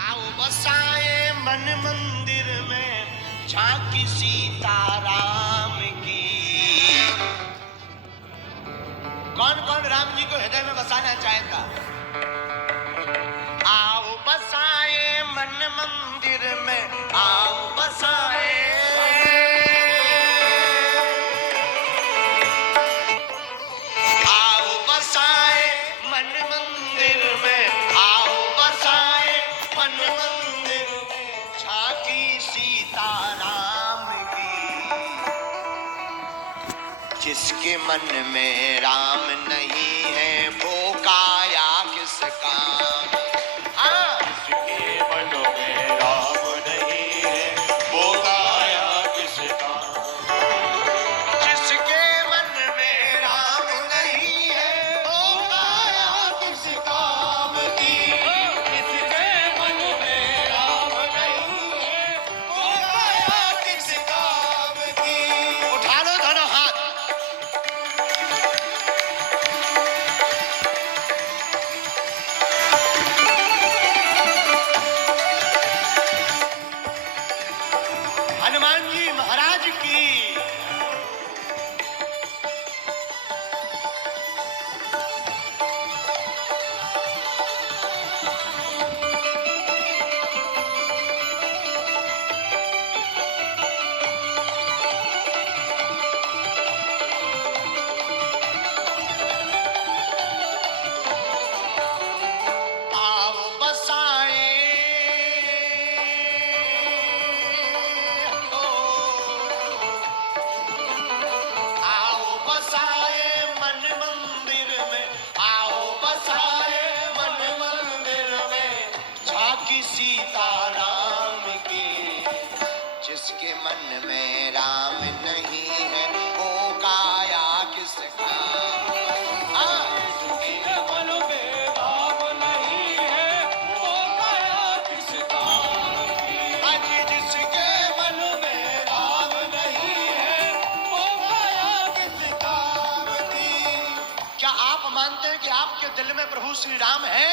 आओ बसाए मन मंदिर में झांकी सीताराम की। कौन कौन राम जी को हृदय में बसाना चाहता? आओ बसाए मन मंदिर में, आओ बसाए, आओ बसाए मन मंदिर में, आओ बसाए मन मंदिर में झांकी सीताराम की। जिसके मन में राम नहीं है वो काया किस काम? जिसके मन में राम नहीं है वो काया किस काम? जिसके मन में राम नहीं है वो काया किस काम की? जिसके मन में राम नहीं है वो काया किस काम की? उठा लो दोनों हाथ। हनुमान जी महाराज की। आओ बसाए, आओ बसाए मन मंदिर में, आओ बसाए मन मंदिर में झांकी सीताराम की। जिसके मन में राम नहीं है वो काया किस काम? जिसके मन में राम नहीं है वो काया किस काम की? अजी जिसके मन में राम नहीं है वो काया किस काम की? क्या आप मानते हैं कि आपके दिल में प्रभु श्री राम है?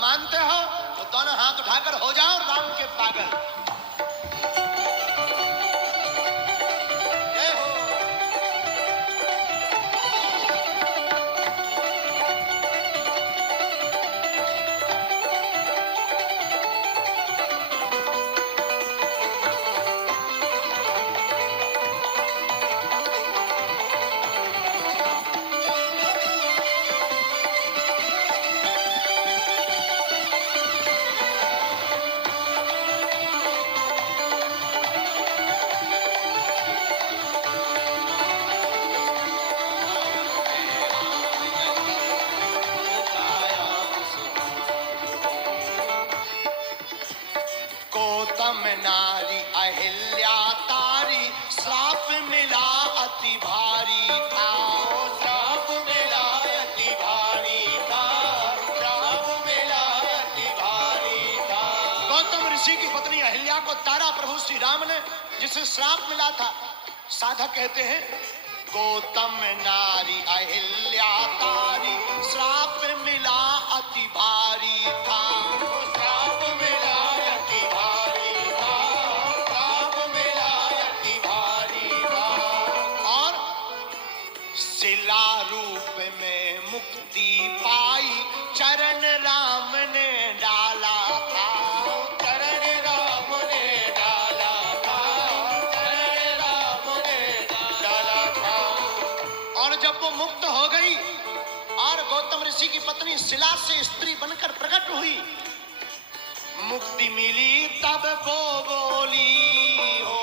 मानते हो तो दोनों हाथ उठाकर हो जाओ राम के पागल। जय हो। गौतम नारी अहिल्या तारी, श्राप मिला अति भारी था। श्राप मिला अति भारी था, श्राप मिला अति भारी था। गौतम ऋषि की पत्नी अहिल्या को तारा प्रभु श्री राम ने, जिसे श्राप मिला था। साधक कहते हैं गौतम नारी अहिल्या तारी, श्राप मिला अति भारी था। श्राप मिला अति भारी था, श्राप मिला अति भारी था। और शिला रूप में मुक्ति पाई, चरण राम ने डाला था। चरण राम ने डाला था, चरण राम ने डाला था। और जब वो मुक्त हो गई और गौतम ऋषि की पत्नी शिला से स्त्री बनकर प्रकट हुई, मुक्ति मिली तब वो बोली हो।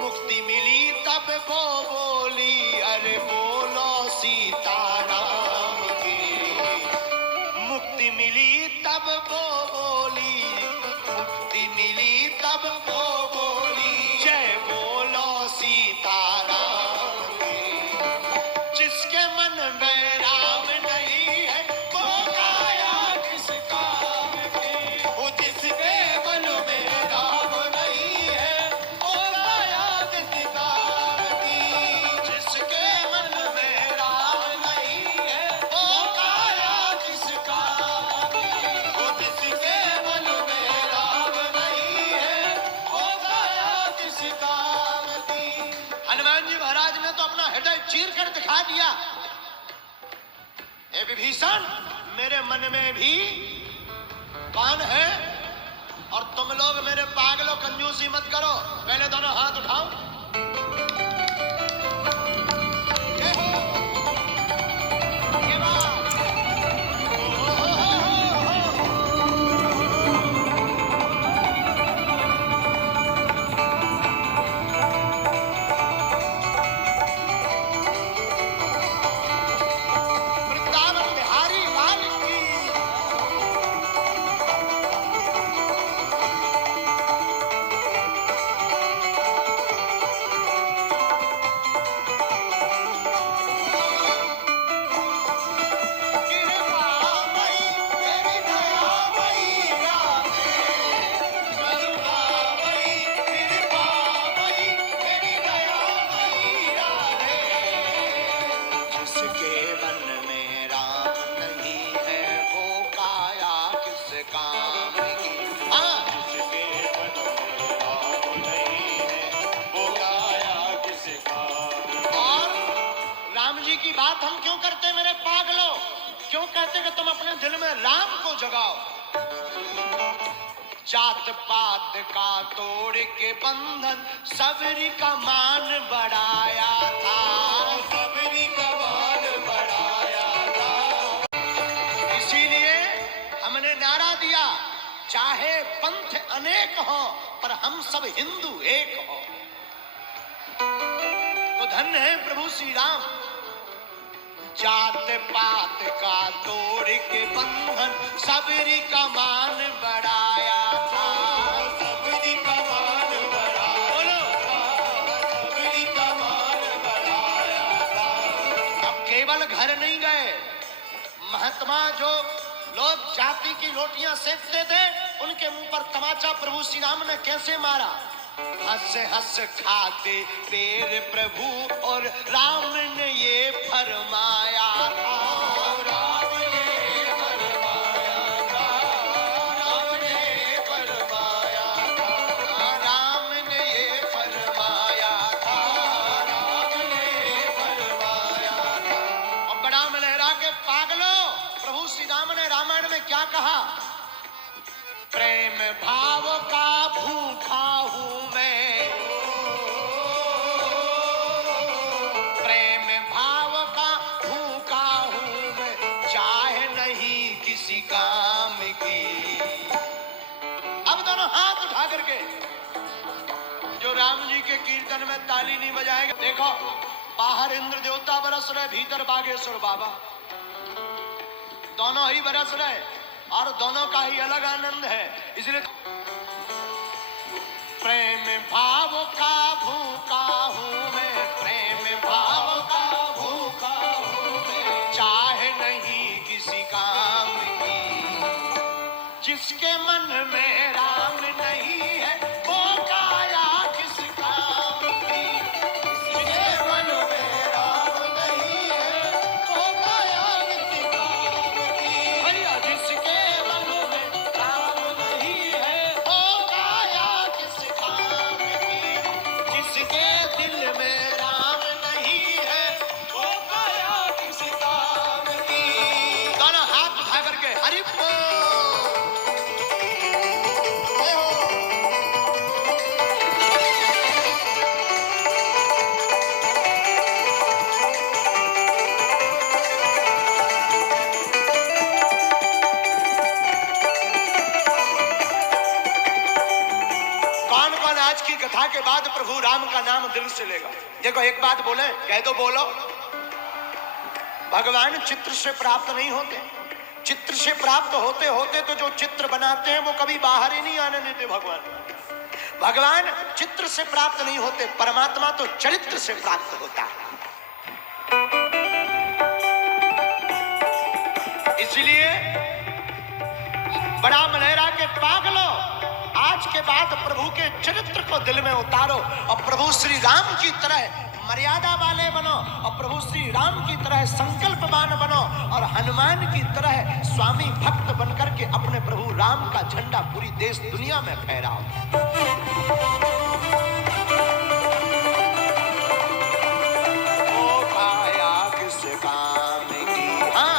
मुक्ति मिली तब वो बोली, अरे बोलो सीताराम की। मुक्ति मिली तब वो बोली, मुक्ति मिली तब वो बोली, जय बोलो सीताराम की। जिसके मन में राम नहीं है वो काया किस काम की? वो जिसके मन में राम नहीं है वो काया किस काम की? विभीषण मेरे मन में भी कौन है? और तुम लोग मेरे पागलों कंजूसी मत करो, पहले दोनों हाथ उठाओ। ये हो, ये बात। वृंदावन बिहारी लाल की। जिसके मन में राम नहीं है वो काया किस काम की। हाँ, जिसके मन में राम नहीं है वो काया किस काम। और राम जी की बात हम क्यों करते मेरे पागलों? क्यों कहते कि तुम अपने दिल में राम को जगाओ? जात पात का तोड़ के बंधन सबरी का मान बढ़ाया था। सबरी का मान बढ़ाया था। इसीलिए हमने नारा दिया, चाहे पंथ अनेक हो पर हम सब हिंदू एक हो। तो धन्य है प्रभु श्री राम। जात पात का तोड़ के बंधन सबरी का मान बढ़ाया था। सबरी का मान बढ़ाया था। सबरी का मान बढ़ाया था। अब केवल घर नहीं गए, महात्मा जो लोग जाति की रोटियां सेकते थे उनके मुंह पर तमाचा प्रभु श्री राम ने कैसे मारा? हंस हंस खाते पेड़ प्रभु और राम ने ये फरमाया था। राम ने फरमाया था। राम ने फरमाया था। राम ने ये फरमाया था। राम ने फरमाया था। और बड़ा मलहरा के पागलों, प्रभु श्री राम ने रामायण में क्या कहा? प्रेम भाव का भूखा हूं मैं, प्रेम भाव का भूखा हूं मैं, चाहे नहीं किसी काम की। अब दोनों हाथ उठा करके जो राम जी के कीर्तन में ताली नहीं बजाएगा, देखो बाहर इंद्र देवता बरस रहे, भीतर बागेश्वर बाबा, दोनों ही बरस रहे और दोनों का ही अलग आनंद है। इसलिए प्रेम भाव का भूखा हूं मैं, प्रेम भाव का भूखा हूं मैं, चाहे नहीं किसी काम की। जिसके मन में राम नहीं है वो काया किस काम की। जिसके मन में राम नहीं है वो काया किस काम की। भैया जिसके मन में राम नहीं है वो काया किस काम की। जिसके दिल में राम नहीं है वो काया किस काम की। दोनों हाथ उठा करके हरि बोल। कौन कौन आज की कथा के बाद प्रभु राम का नाम दिल से लेगा? देखो एक बात बोले, कह दो बोलो। भगवान चित्र से प्राप्त नहीं होते। चित्र से प्राप्त होते होते तो जो चित्र बनाते हैं वो कभी बाहर ही नहीं आने देते। भगवान चित्र से प्राप्त नहीं होते, परमात्मा तो चरित्र से प्राप्त होता है। इसलिए बड़ा मलेरा के पागलों, आज के बाद प्रभु के चरित्र को दिल में उतारो और प्रभु श्री राम की तरह मर्यादा वाले बनो और प्रभु श्री राम की तरह संकल्पवान बनो और हनुमान की तरह स्वामी भक्त बनकर के अपने प्रभु राम का झंडा पूरी देश दुनिया में फहराओ। ओ काया किस काम की, हाँ